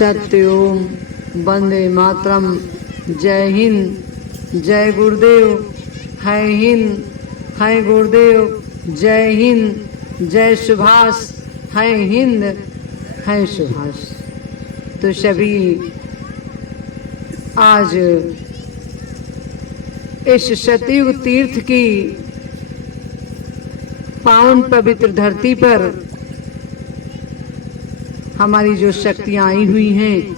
सत्यम, वंदे मातरम, जय हिंद, जय गुरुदेव, है हिंद, है गुरुदेव, जय हिंद, जय सुभाष, है हिंद, है सुभाष। तो सभी आज इस सतयुग तीर्थ की पावन पवित्र धरती पर हमारी जो शक्तियां आई हुई हैं,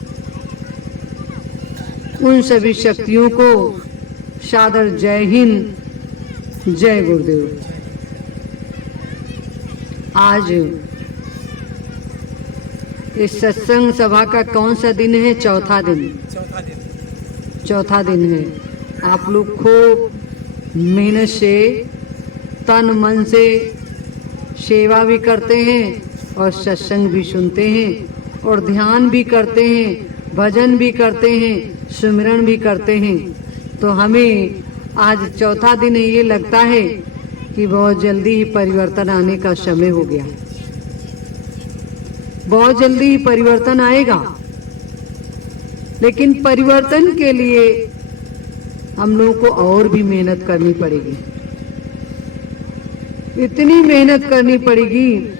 उन सभी शक्तियों को सादर जय हिंद, जय गुरुदेव। आज इस सत्संग सभा का कौन सा दिन है? चौथा दिन है। आप लोग खूब मेहनत से, तन मन से सेवा भी करते हैं और सत्संग भी सुनते हैं और ध्यान भी करते हैं, भजन भी करते हैं, सुमिरन भी करते हैं। तो हमें आज चौथा दिन है, ये लगता है कि बहुत जल्दी ही परिवर्तन आने का समय हो गया। बहुत जल्दी ही परिवर्तन आएगा, लेकिन परिवर्तन के लिए हम लोगों को और भी मेहनत करनी पड़ेगी। इतनी मेहनत करनी पड़ेगी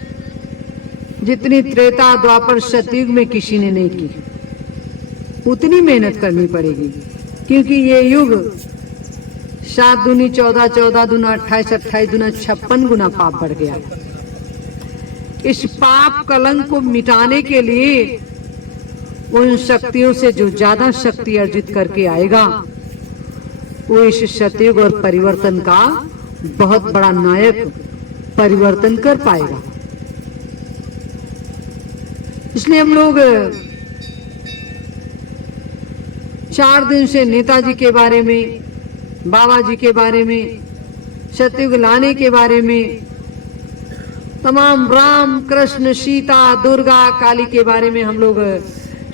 जितनी त्रेता द्वापर सतयुग में किसी ने नहीं की। उतनी मेहनत करनी पड़ेगी, क्योंकि ये युग 7 दूनी 14, 14 दूना 28, 28 दूना 56 गुना पाप बढ़ गया। इस पाप कलंक को मिटाने के लिए उन शक्तियों से जो ज्यादा शक्ति अर्जित करके आएगा, वो इस सतयुग और परिवर्तन का बहुत बड़ा नायक परिवर्तन कर पाएगा। इसलिए हम लोग 4 दिन से नेताजी के बारे में, बाबा जी के बारे में, सतयुग लाने के बारे में, तमाम राम कृष्ण सीता दुर्गा काली के बारे में हम लोग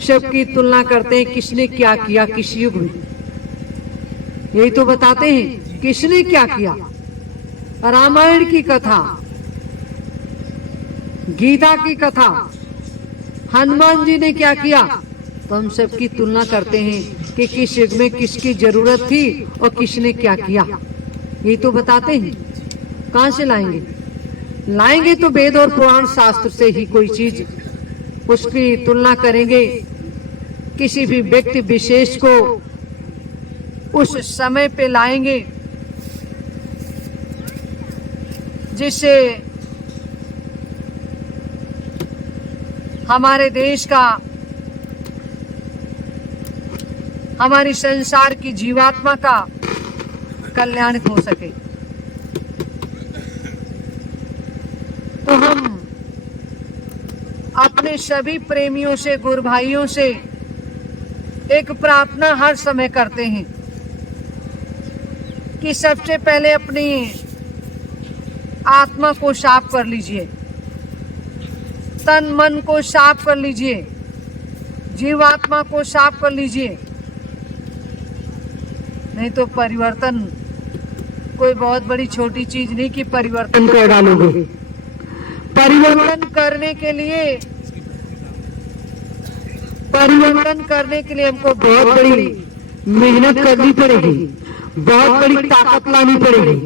सबकी तुलना करते हैं। किसने क्या किया किस युग में, यही तो बताते हैं किसने क्या किया। रामायण की कथा, गीता की कथा, हनुमान जी ने क्या किया, तो हम सबकी तुलना करते हैं कि किस युग में किसकी जरूरत थी और किसने क्या किया। यही तो बताते हैं। कहां से लाएंगे तो वेद और पुराण शास्त्र से ही कोई चीज, उसकी तुलना करेंगे। किसी भी व्यक्ति विशेष को उस समय पे लाएंगे जिससे हमारे देश का, हमारी संसार की जीवात्मा का कल्याण हो सके। तो हम अपने सभी प्रेमियों से, गुरु भाइयों से एक प्रार्थना हर समय करते हैं कि सबसे पहले अपनी आत्मा को साफ कर लीजिए, तन मन को साफ कर लीजिए, जीवात्मा को साफ कर लीजिए। नहीं तो परिवर्तन कोई बहुत बड़ी छोटी चीज नहीं कि परिवर्तन कर डालोगे। परिवर्तन करने के लिए हमको बहुत बड़ी मेहनत करनी पड़ेगी, बहुत बड़ी ताकत लानी पड़ेगी।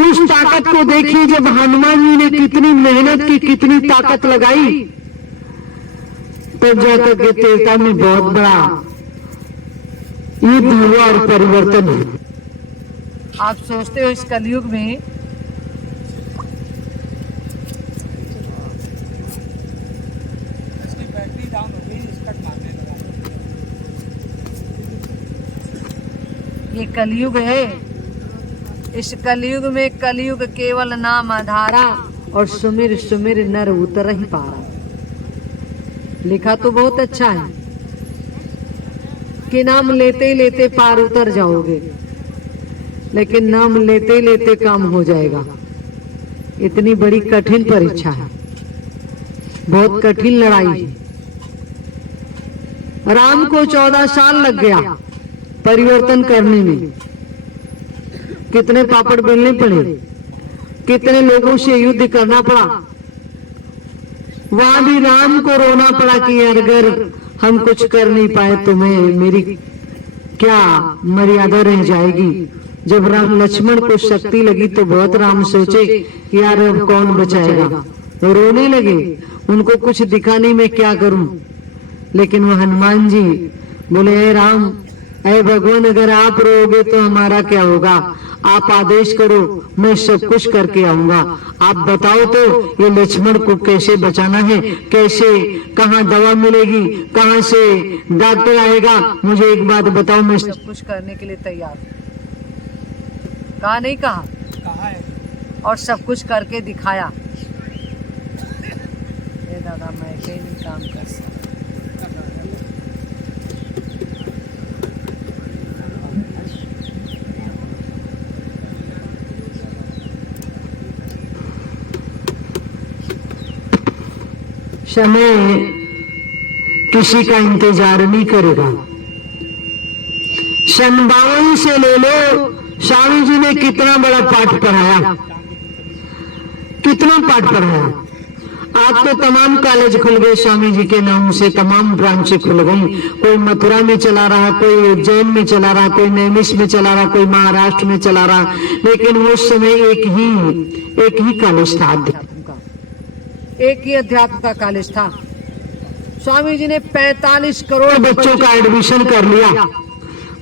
उस ताकत को देखिए, जब हनुमान जी ने कितनी मेहनत की, कितनी ताकत लगाई, तब जाकर के त्रेता में बहुत बड़ा युद्ध हुआ और परिवर्तन हुआ। आप सोचते हो इस कलयुग में ये कलयुग है, इस कलयुग में कलयुग केवल नाम आधारा और सुमिर सुमिर नर उतर ही पारा। लिखा तो बहुत अच्छा है कि नाम लेते ही लेते पार उतर जाओगे, लेकिन नाम लेते ही लेते काम हो जाएगा। इतनी बड़ी कठिन परीक्षा है, बहुत कठिन लड़ाई है। राम को 14 साल लग गया परिवर्तन करने में। कितने पापड़ बेलने पड़े, कितने लोगों से युद्ध करना पड़ा, वहां भी राम को रोना पड़ा कि अगर हम कुछ कर नहीं पाए तो मेरी क्या मर्यादा रह जाएगी। जब राम लक्ष्मण को शक्ति लगी तो बहुत राम सोचे यार अब कौन बचाएगा, वो रोने लगे, उनको कुछ दिखा नहीं मैं क्या करूं। लेकिन वो हनुमान जी बोले हे राम, अरे भगवान अगर आप रोओगे तो हमारा क्या होगा, आप आदेश करो मैं सब कुछ करके आऊंगा। आप बताओ तो ये लक्ष्मण को कैसे बचाना है, कैसे, कहाँ दवा मिलेगी, कहाँ से डॉक्टर आएगा, मुझे एक बात बताओ, मैं सब कुछ करने के लिए तैयार हूँ। कहा नहीं कहा, और सब कुछ करके दिखाया। ये दादा मैं कहीं नहीं काम कर सकता। समय किसी का इंतजार नहीं करेगा। सन 52 से ले लो, स्वामी जी ने कितना बड़ा पाठ पढ़ाया, कितना पाठ पढ़ाया। आज तो तमाम कॉलेज खुल गए स्वामी जी के नाम से, तमाम ब्रांचें खुल गई। कोई मथुरा में चला रहा, कोई उज्जैन में चला रहा, कोई नैमिष में चला रहा, कोई महाराष्ट्र में चला रहा। लेकिन उस समय एक ही कॉलेज था, एक ही अध्यात्म का कॉलेज था। स्वामी जी ने 45 करोड़ बच्चों का एडमिशन कर लिया।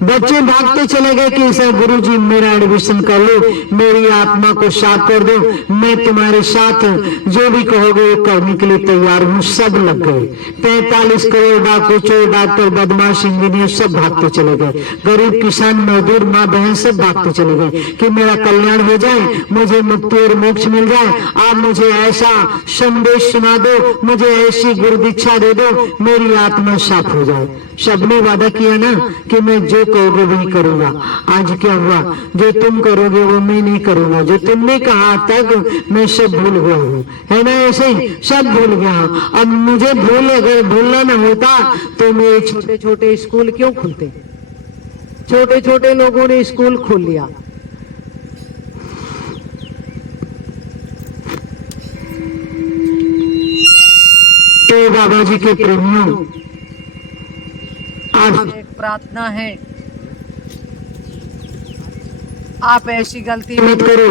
बच्चे भागते चले गए कि सर गुरुजी मेरा एडमिशन कर लो, मेरी आत्मा को साफ कर दो, मैं तुम्हारे साथ जो भी कहोगे वो करने के लिए तैयार हूँ। सब लग गए, 45 करोड़ डाकू, चोर, डॉक्टर, बदमाश, इंजीनियर सब भागते चले गए। गरीब, किसान, मजदूर, माँ बहन सब भागते चले गए कि मेरा कल्याण हो जाए, मुझे मुक्ति और मोक्ष मिल जाए। आप मुझे ऐसा संदेश सुना दो, मुझे ऐसी गुरु दीक्षा दे दो, मेरी आत्मा साफ हो जाए। सबने वादा किया ना कि मैं जो कहोगे वही करूंगा। आज क्या हुआ, जो तुम करोगे वो मैं नहीं करूंगा, जो तुमने कहा तक मैं सब भूल गया हूँ, है ना, ऐसे ही सब भूल गया हूँ। अब मुझे अगर भूलना न होता तो मैं छोटे छोटे स्कूल क्यों खुलते, छोटे छोटे लोगों ने स्कूल खोल लिया। तो बाबा जी के प्रेमियों, एक प्रार्थना है, आप ऐसी गलती मत करो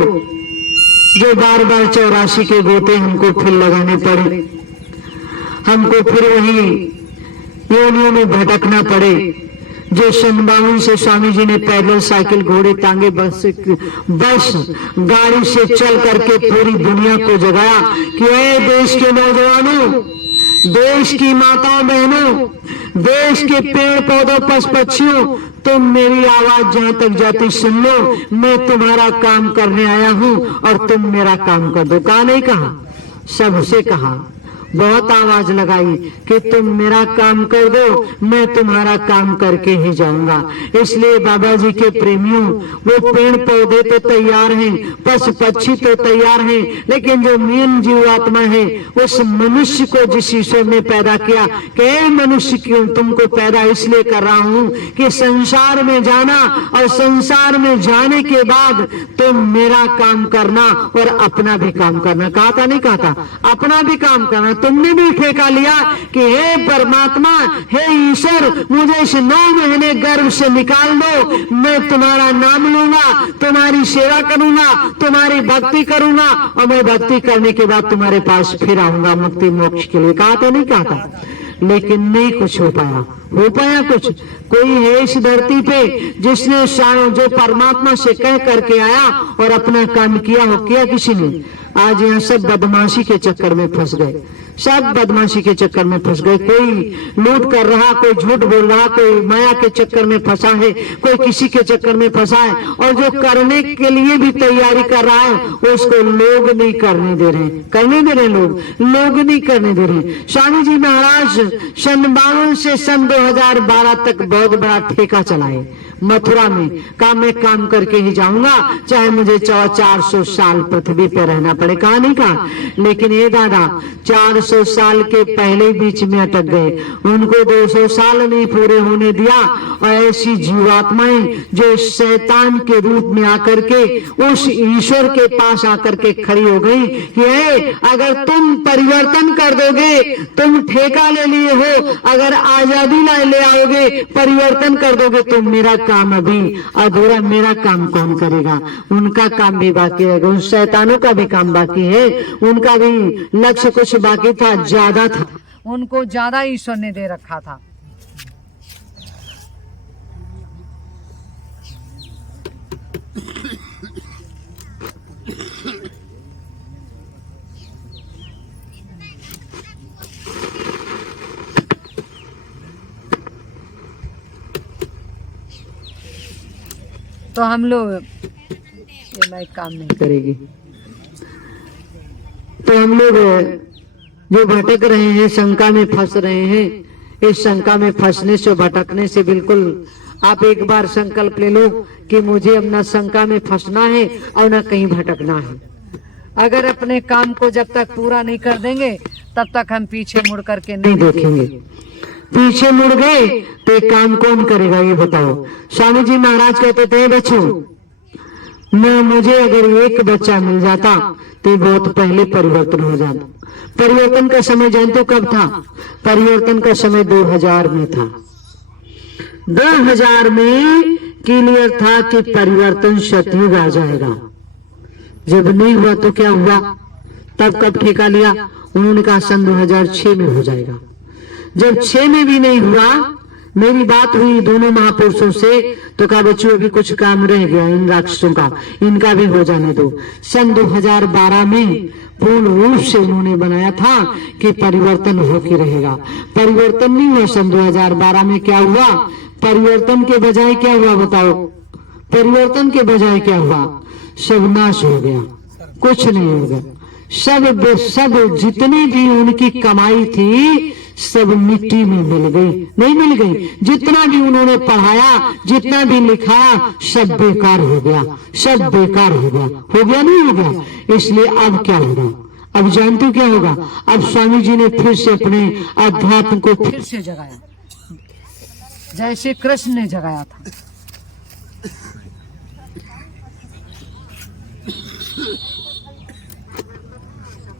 जो बार बार 84 के गोते हमको फिर लगाने पड़े, हमको फिर वही योनियों में भटकना पड़े। जो सन 52 से स्वामी जी ने पैदल, साइकिल, घोड़े, तांगे, बस गाड़ी से चल करके पूरी दुनिया को जगाया कि ऐ देश के नौजवानों, देश की माताओं बहनों, देश के पेड़ पौधों, पशु पक्षियों, तुम मेरी आवाज जहां तक जाती सुन लो, मैं तुम्हारा काम करने आया हूं और तुम मेरा काम कर दो। कहा नहीं कहा, सबसे कहा, बहुत आवाज लगाई कि तुम मेरा काम कर दो, मैं तुम्हारा काम करके ही जाऊंगा। इसलिए बाबा जी के प्रेमियों, वो पेड़ पौधे तो तैयार हैं, पशु पक्षी तो तैयार हैं, लेकिन जो मेन जीवात्मा है, उस मनुष्य को जिस ईश्वर ने पैदा किया, कि मनुष्य क्यों तुमको पैदा इसलिए कर रहा हूं कि संसार में जाना और संसार में जाने के बाद तुम मेरा काम करना और अपना भी काम करना। कहा था नहीं कहा था, अपना भी काम करना। तुमने भी ठेका लिया कि हे परमात्मा, हे ईश्वर, मुझे इस 9 महीने गर्भ से निकाल दो, मैं तुम्हारा नाम लूंगा, तुम्हारी सेवा करूंगा, तुम्हारी भक्ति करूंगा और मैं भक्ति करने के बाद तुम्हारे पास फिर आऊंगा मुक्ति मोक्ष के लिए। कहा था नहीं कहा था, लेकिन नहीं कुछ हो पाया कुछ। कोई है इस धरती पे जिसने जो परमात्मा से कह करके आया और अपना काम किया हो? किया किसी ने? आज यहाँ सब बदमाशी के चक्कर में फंस गए, सब बदमाशी के चक्कर में फंस गए। कोई लूट कर रहा, कोई झूठ बोल रहा, कोई माया के चक्कर में फंसा है, कोई किसी के चक्कर में फंसा है, और जो करने के लिए भी तैयारी कर रहा है उसको लोग नहीं करने दे रहे, लोग नहीं करने दे रहे। स्वामी जी महाराज सन 52 से सन 2012 तक बहुत बड़ा ठेका चलाए, मथुरा में, कहा मैं काम करके ही जाऊंगा, चाहे मुझे 400 साल पृथ्वी पे रहना पड़े। कहा नहीं कहा, लेकिन ये दादा 400 साल के पहले बीच में अटक गए, उनको 200 साल नहीं पूरे होने दिया। और ऐसी जीवात्माएं जो शैतान के रूप में आकर के उस ईश्वर के पास आकर के खड़ी हो गई कि अगर तुम परिवर्तन कर दोगे, तुम ठेका ले लिए हो, अगर आजादी ले आओगे, परिवर्तन कर दोगे, तो मेरा काम अभी अधूरा, मेरा काम कौन करेगा? उनका काम भी बाकी रहेगा, उन शैतानों का भी काम बाकी है, उनका भी लक्ष्य कुछ बाकी था, ज्यादा था, उनको ज्यादा ईश्वर ने दे रखा था। तो हम लोग, ये माइक काम नहीं करेगी, तो हम लोग जो भटक रहे हैं, शंका में फंस रहे हैं, इस शंका में फंसने से, भटकने से बिल्कुल आप एक बार संकल्प ले लो कि मुझे अब ना शंका में फंसना है और ना कहीं भटकना है। अगर अपने काम को जब तक पूरा नहीं कर देंगे तब तक हम पीछे मुड़ करके नहीं देखेंगे। पीछे मुड़ गए तो काम कौन करेगा ये बताओ? स्वामी जी महाराज कहते थे, बच्चों मैं मुझे अगर एक बच्चा मिल जाता तो बहुत पहले परिवर्तन हो जाता। परिवर्तन का समय जानते हो कब था? परिवर्तन का समय 2000 में था। 2000 में क्लियर था कि परिवर्तन सतयुग आ जाएगा। जब नहीं हुआ तो क्या हुआ? तब कब ठेका लिया? उन्होंने कहा सन 2006 में हो जाएगा। जब 6 में भी नहीं हुआ, मेरी बात हुई दोनों महापुरुषों से, तो कहा बच्चों अभी कुछ काम रह गया इन राक्षसों का, इनका भी हो जाने दो। सन 2012 में पूर्ण रूप से उन्होंने बनाया था कि परिवर्तन होके रहेगा। परिवर्तन नहीं हुआ। सन 2012 में क्या हुआ? परिवर्तन के बजाय क्या हुआ बताओ? परिवर्तन के बजाय क्या हुआ? सब नाश हो गया, कुछ नहीं हो गया। सब जितनी भी उनकी कमाई थी सब मिट्टी में मिल गई, नहीं मिल गई। जितना भी उन्होंने पढ़ाया, जितना भी लिखाया, सब बेकार हो गया, सब बेकार हो गया। हो गया नहीं हो गया? इसलिए अब क्या होगा? अब जानते हो क्या होगा? अब स्वामी जी ने फिर से अपने अध्यात्म को फिर से जगाया, जैसे कृष्ण ने जगाया था।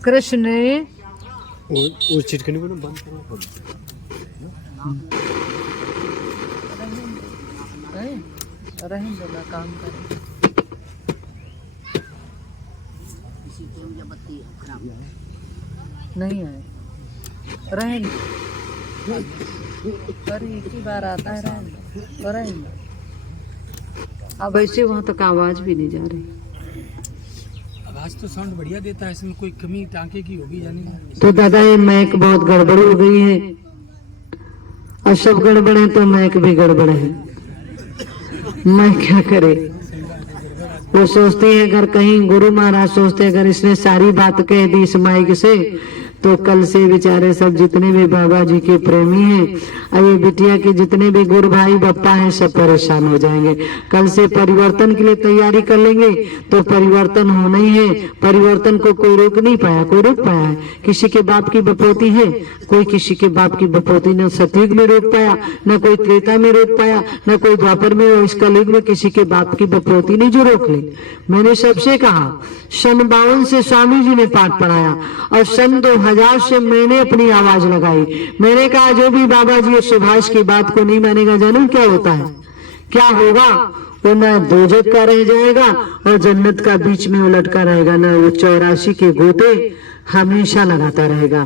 कृष्ण ने वो चिटकनी को बंद करो, रहें काम करें। नहीं आए, रहें, अरे एक ही बार आता है, रहें। अब ऐसे वहां तक आवाज भी नहीं जा रही। आवाज तो साउंड बढ़िया देता है, इसमें कोई कमी टांके की होगी जानी। तो दादा ये मैक बहुत गड़बड़ हो गई है, और सब गड़बड़ है तो मैक भी गड़बड़ है। मैं क्या करे? वो सोचते हैं अगर कहीं गुरु महाराज सोचते अगर इसने सारी बात कह दी इस माइक से तो कल से बेचारे सब जितने भी बाबा जी के प्रेमी हैं, ये बिटिया के जितने भी गुरु भाई बप्पा हैं, सब परेशान हो जाएंगे। कल से परिवर्तन के लिए तैयारी कर लेंगे तो परिवर्तन होना ही है। परिवर्तन को कोई रोक नहीं पाया, कोई रोक पाया है? किसी के बाप की बपोती है? कोई किसी के बाप की बपोती न सतयुग में रोक पाया, न कोई त्रेता में रोक पाया, न कोई द्वापर में, इस कलयुग में किसी के बाप की बपोती नहीं जो रोक ले। मैंने सबसे कहा, सन 52 से स्वामी जी ने पाठ पढ़ाया और सन 2000 से मैंने अपनी आवाज लगाई। मैंने कहा जो भी बाबा जी सुभाष की बात को नहीं मानेगा, जानू क्या होता है? क्या होगा? वो न दोजक का रह जाएगा और जन्नत का बीच में वो लटका रहेगा, न वो 84 के गोते हमेशा लगाता रहेगा।